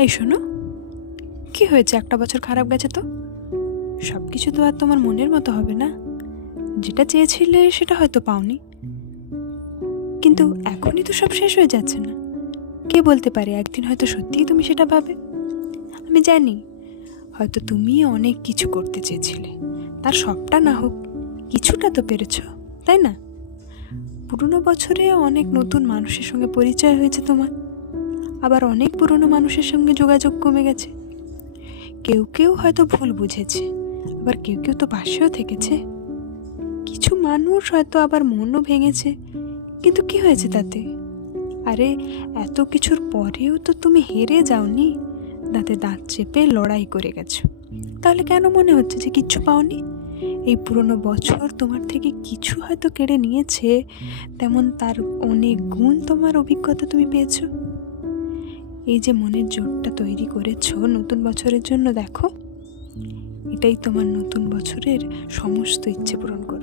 এই শোনো, কি হয়েছে? একটা বছর খারাপ গেছে তো, সব কিছু তো আর তোমার মনের মতো হবে না। যেটা চেয়েছিলে সেটা হয়তো পাওনি, কিন্তু এখনই তো সব শেষ হয়ে যাচ্ছে না? কে বলতে পারে একদিন হয়তো সত্যিই তুমি সেটা পাবে। আমি জানি হয়তো তুমি অনেক কিছু করতে চেয়েছিলে, তার সবটা না হোক কিছুটা তো পেরেছো, তাই না? পুরনো বছরে অনেক নতুন মানুষের সঙ্গে পরিচয় হয়েছে তোমার, আবার অনেক পুরনো মানুষের সঙ্গে যোগাযোগ কমে গেছে। কেউ কেউ হয়তো ভুল বুঝেছে, আবার কেউ কেউ তো পাশেও থেকেছে। কিছু মানুষ হয়তো আবার মনও ভেঙেছে, কিন্তু কি হয়েছে তাতে? আরে, এত কিছুর পরেও তো তুমি হেরে যাওনি, দাঁতে দাঁত চেপে লড়াই করে গেছো। তাহলে কেন মনে হচ্ছে যে কিচ্ছু পাওনি? এই পুরনো বছর তোমার থেকে কিছু হয়তো কেড়ে নিয়েছে, তেমন তার অনেক গুণ তোমার অভিজ্ঞতা তুমি পেয়েছো। এই যে মনের জোরটা তৈরি করেছো নতুন বছরের জন্য, দেখো, এটাই তোমার নতুন বছরের সমস্ত ইচ্ছে পূরণ করবে।